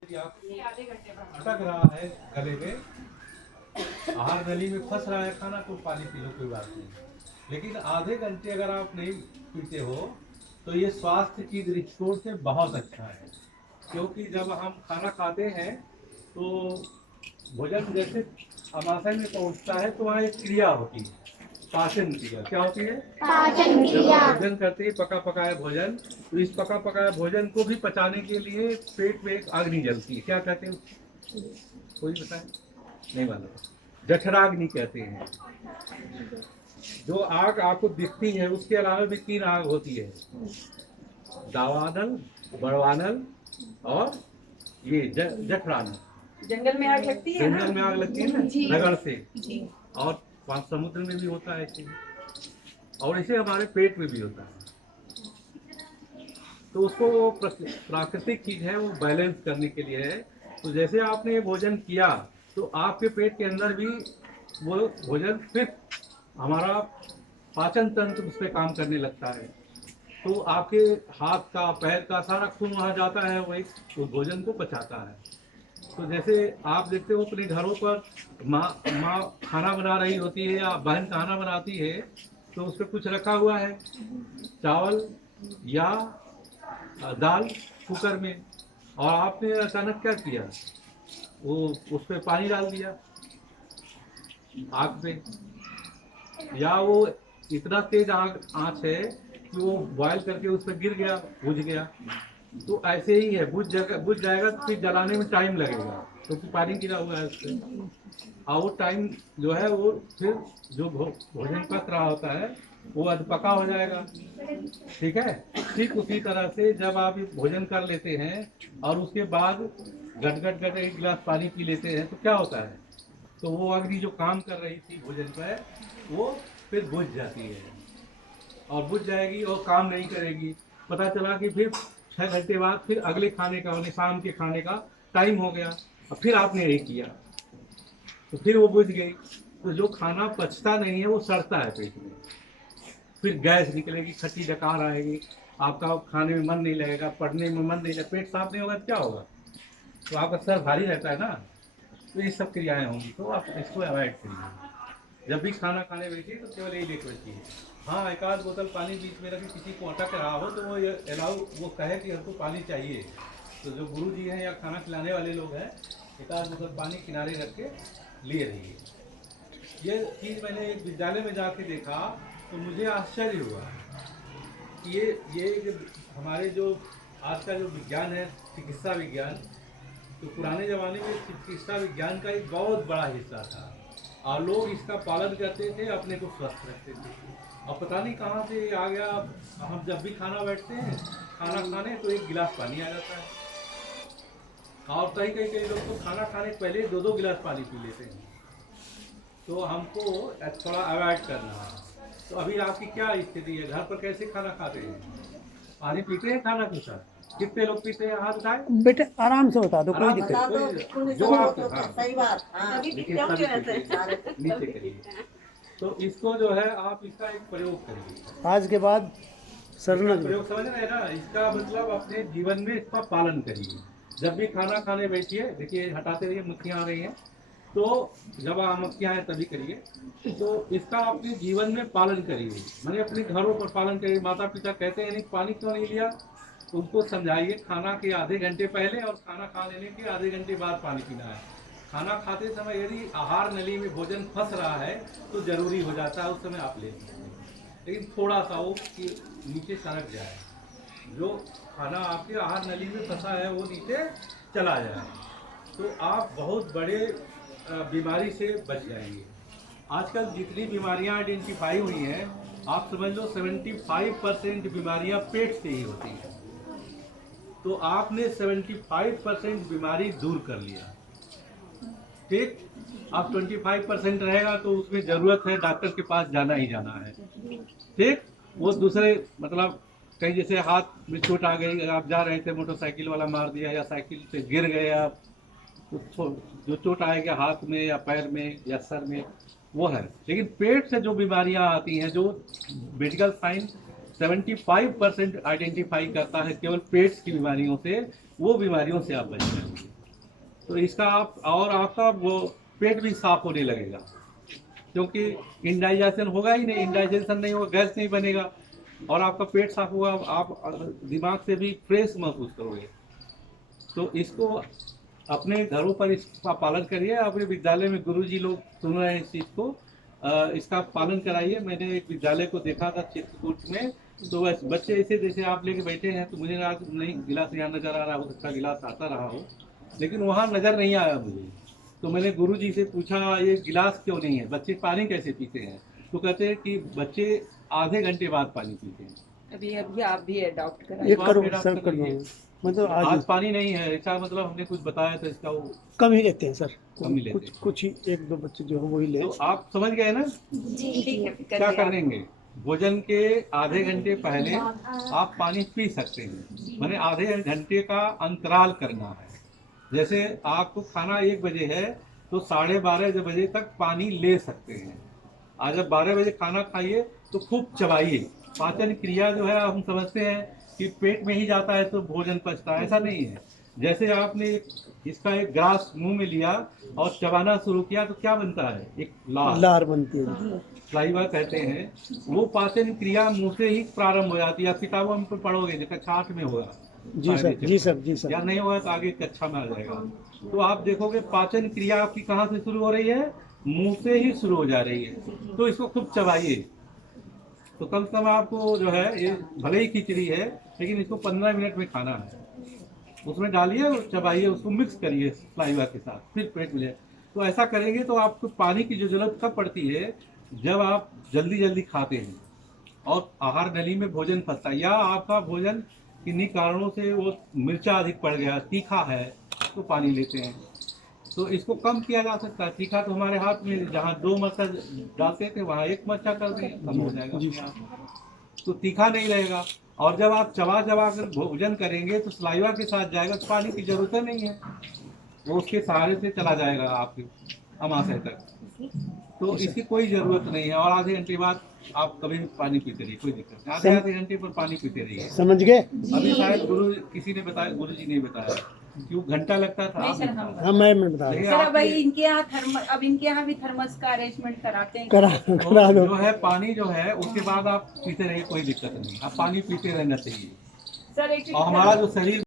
अटक रहा है गले में, आहार नली में फंस रहा है खाना, तो पानी पी लो, कोई बात नहीं। लेकिन आधे घंटे अगर आप नहीं पीते हो तो ये स्वास्थ्य की दृष्टिकोण से बहुत अच्छा है। क्योंकि जब हम खाना खाते हैं तो भोजन जैसे अमाशय में पहुंचता है तो वहाँ एक क्रिया होती है, पाचन क्रिया। क्या होती है? पाचन क्रिया। भोजन करते ही पका पकाया भोजन, तो इस पका पकाया भोजन को भी पचाने के लिए पेट में एक अग्नि जलती है। क्या कहते हैं? कोई बताए? नहीं मालूम। जठराग्नि कहते हैं। जो आग आपको दिखती है उसके अलावा भी 3 आग होती है, दावानल, बड़वानल और ये जठरानल। जंगल में आग लगती है ना? जंगल में आग लगती है ना, रगड़ से। और समुद्र में भी होता है ऐसे, और इसे हमारे पेट में भी होता है। तो उसको प्राकृतिक चीज है, वो बैलेंस करने के लिए है। तो जैसे आपने ये भोजन किया तो आपके पेट के अंदर भी वो भोजन, फिर हमारा पाचन तंत्र उस पर काम करने लगता है। तो आपके हाथ का, पैर का सारा खून वहाँ जाता है, वही तो भोजन को पचाता है। तो जैसे आप देखते हो अपने घरों पर माँ खाना बना रही होती है या बहन खाना बनाती है, तो उस पर कुछ रखा हुआ है, चावल या दाल कुकर में, और आपने अचानक क्या किया, वो उस पर पानी डाल दिया आग पे, या वो इतना तेज आग आँच है कि वो बॉयल करके उस पर गिर गया, बुझ गया। तो ऐसे ही है, बुझ जाएगा तो फिर जलाने में टाइम लगेगा, क्योंकि तो पानी गिरा हुआ है उस पर। और वो टाइम जो है वो फिर जो भोजन पक रहा होता है वो अधपका हो जाएगा। ठीक है। ठीक उसी तरह से जब आप भोजन कर लेते हैं और उसके बाद गट गट गट एक गिलास पानी पी लेते हैं तो क्या होता है, तो वो अग्नि जो काम कर रही थी भोजन पर वो फिर बुझ जाती है, और बुझ जाएगी और काम नहीं करेगी। पता चला कि फिर 6 घंटे बाद फिर अगले खाने का, शाम के खाने का टाइम हो गया, और फिर आपने यही किया तो फिर वो बुझ गई। तो जो खाना पचता नहीं है वो सड़ता है पेट में, फिर गैस निकलेगी, खट्टी डकार आएगी, आपका खाने में मन नहीं लगेगा, पढ़ने में मन नहीं लगेगा, पेट साफ नहीं होगा तो क्या होगा, तो आपका सर भारी रहता है ना। तो ये सब क्रियाएं होंगी, तो आप इसको अवॉइड करिए। जब भी खाना खाने बैठिए तो केवल यही देख रखिए। हाँ, एक आध बोतल पानी बीच में रखे, किसी को अटक रहा हो तो वो अलाउ, वो कहे कि हमको पानी चाहिए, तो जो गुरु जी हैं या खाना खिलाने वाले लोग हैं, एक आध बोतल पानी किनारे रख के लिए रहिए। ये चीज़ मैंने एक विद्यालय में जाके देखा तो मुझे आश्चर्य हुआ कि ये हमारे जो आज का जो विज्ञान है, चिकित्सा विज्ञान, तो पुराने ज़माने में चिकित्सा विज्ञान का एक बहुत बड़ा हिस्सा था, और लोग इसका पालन करते थे, अपने को स्वस्थ रखते थे। और पता नहीं कहाँ से आ गया, हम जब भी खाना बैठते हैं खाना खाने तो एक गिलास पानी आ जाता है, और कई लोग तो खाना खाने पहले 2-2 गिलास पानी पी लेते हैं। तो हमको थोड़ा अवॉइड करना है। तो अभी आपकी क्या स्थिति है, घर पर कैसे खाना खाते हैं? पानी पीते हैं खाना के साथ? कितने लोग पीते हैं, हाथ उठाए? बेटे आराम से बता दो, कोई दिक्कत जो आप सही बात। नीचे करिए। तो इसको जो है आप इसका एक प्रयोग करिए आज के बाद सरना प्रयोग, समझ रहे हैं ना? इसका मतलब अपने जीवन में इसका पालन करिए। जब भी खाना खाने बैठिए, देखिए हटाते रहिए, मक्खियाँ आ रही हैं, तो जब मक्खियाँ आए तभी करिए। तो इसका अपने जीवन में पालन करिए, मैंने अपने घरों पर पालन करिए। माता पिता कहते हैं नहीं पानी क्यों नहीं लिया, उनको समझाइए खाना के आधे घंटे पहले और खाना खा लेने के आधे घंटे बाद पानी पीना है। खाना खाते समय यदि आहार नली में भोजन फंस रहा है तो जरूरी हो जाता है, उस समय आप ले सकते हैं, लेकिन थोड़ा सा वो नीचे सरक जाए, जो खाना आपके आहार नली में फंसा है वो नीचे चला जाए, तो आप बहुत बड़े बीमारी से बच जाएंगे। आजकल जितनी बीमारियां आइडेंटिफाई हुई हैं, आप समझ लो 75% बीमारियां पेट से ही होती हैं। तो आपने 75% बीमारी दूर कर लिया, ठीक। अब 25% रहेगा तो उसमें जरूरत है डॉक्टर के पास जाना ही जाना है, ठीक। वो दूसरे मतलब कहीं जैसे हाथ में चोट आ गई, आप जा रहे थे, मोटरसाइकिल वाला मार दिया या साइकिल से गिर गए आप, तो जो चोट आएगा हाथ में या पैर में या सर में वो है। लेकिन पेट से जो बीमारियां आती हैं, जो मेडिकल साइंस 75% आइडेंटिफाई करता है केवल पेट की बीमारियों से, वो बीमारियों से आप बच जाएंगे। तो इसका आप और आपका वो पेट भी साफ होने लगेगा, क्योंकि इंडाइजेशन होगा ही नहीं, इंडाइजेशन नहीं होगा, गैस नहीं बनेगा और आपका पेट साफ होगा, आप दिमाग से भी फ्रेश महसूस करोगे। तो इसको अपने घरों पर इसका पालन करिए। अपने विद्यालय में गुरुजी लोग सुन रहे हैं इस चीज़ को, इसका पालन कराइए। मैंने एक विद्यालय को देखा था चित्रकूट में, तो बच्चे ऐसे जैसे आप लेके बैठे हैं, तो मुझे आज नहीं गिलास यहाँ नज़र आ रहा हो सकता, गिलास आता रहा हो, लेकिन वहाँ नज़र नहीं आया मुझे। तो मैंने गुरुजी से पूछा ये गिलास क्यों नहीं है, बच्चे पानी कैसे पीते हैं? तो कहते हैं कि बच्चे आधे घंटे बाद पानी पीते हैं। अभी अभी आप भी अडॉप्ट एक कराइए। करो मेरा सर्व तो कर ये- दूंगा मतलब आज आज पानी नहीं है, इसका मतलब हमने कुछ बताया था, इसका वो कम ही लेते हैं सर, कम ही लेते कुछ हैं। कुछ ही एक दो बच्चे जो है वही ले। तो आप समझ गए ना ठीक है, क्या करिए आप। करेंगे। भोजन के आधे घंटे पहले आप पानी पी सकते हैं, माने आधे घंटे का अंतराल करना है। जैसे आपको खाना 1 बजे है तो 12:30 बजे तक पानी ले सकते हैं। आज जब 12 बजे खाना खाइए तो खूब चबाइए। पाचन क्रिया जो है हम समझते हैं कि पेट में ही जाता है तो भोजन पचता है, ऐसा नहीं है। जैसे आपने इसका एक ग्रास मुंह में लिया और चबाना शुरू किया तो क्या बनता है, एक लार, लार बनती है। सलाइवा कहते हैं। वो पाचन क्रिया मुंह से ही प्रारंभ हो जाती है। आप किताबों में पढ़ोगे जो कक्षा 8 में होगा, जी सर जी सर जी सर। या नहीं होगा तो आगे कक्षा में आ जाएगा। तो आप देखोगे पाचन क्रिया आपकी कहाँ से शुरू हो रही है, मुंह से ही शुरू हो जा रही है। तो इसको खूब चबाइए। तो कम से कम आपको जो है, ये भले ही खिचड़ी है लेकिन इसको 15 मिनट में खाना है। उसमें डालिए और चबाइए, उसको मिक्स करिए सलाइवा के साथ, फिर पेट में। तो ऐसा करेंगे तो आपको पानी की जो जरूरत कब पड़ती है, जब आप जल्दी जल्दी खाते हैं और आहार नली में भोजन फंसता है, या आपका भोजन किन्हीं कारणों से वो मिर्चा अधिक पड़ गया, तीखा है, तो पानी लेते हैं। तो इसको कम किया जा सकता है। तीखा तो हमारे हाथ में, जहाँ 2 मिर्चा डालते थे वहाँ 1 मिर्चा कर दें, कम हो जाएगा जी। अपने आप। तो तीखा नहीं रहेगा। और जब आप चबा चबा कर भोजन करेंगे तो सलाइवा के साथ जाएगा, तो पानी की जरूरत नहीं है, वो उसके सहारे से चला जाएगा आपके अमाशय तक। तो इसकी कोई जरूरत नहीं है। और आधे घंटे बाद आप कभी भी पानी पीते रहिए, कोई दिक्कत नहीं। आधे घंटे पर पानी पीते रहिए। समझ गए? अभी शायद किसी ने बताया, गुरु जी ने बताया, क्यों घंटा लगता था, नहीं आप सर, नहीं हम बताया। हाँ मैं बता लेकिन रहा सर अब आपके- इनके यहाँ अब इनके यहाँ भी थर्मस का अरेंजमेंट कराते हैं। करा करा दो। जो है पानी जो है उसके बाद आप पीते रहिए, कोई दिक्कत नहीं। आप पानी पीते रहना चाहिए। सर एक और हमारा जो शरीर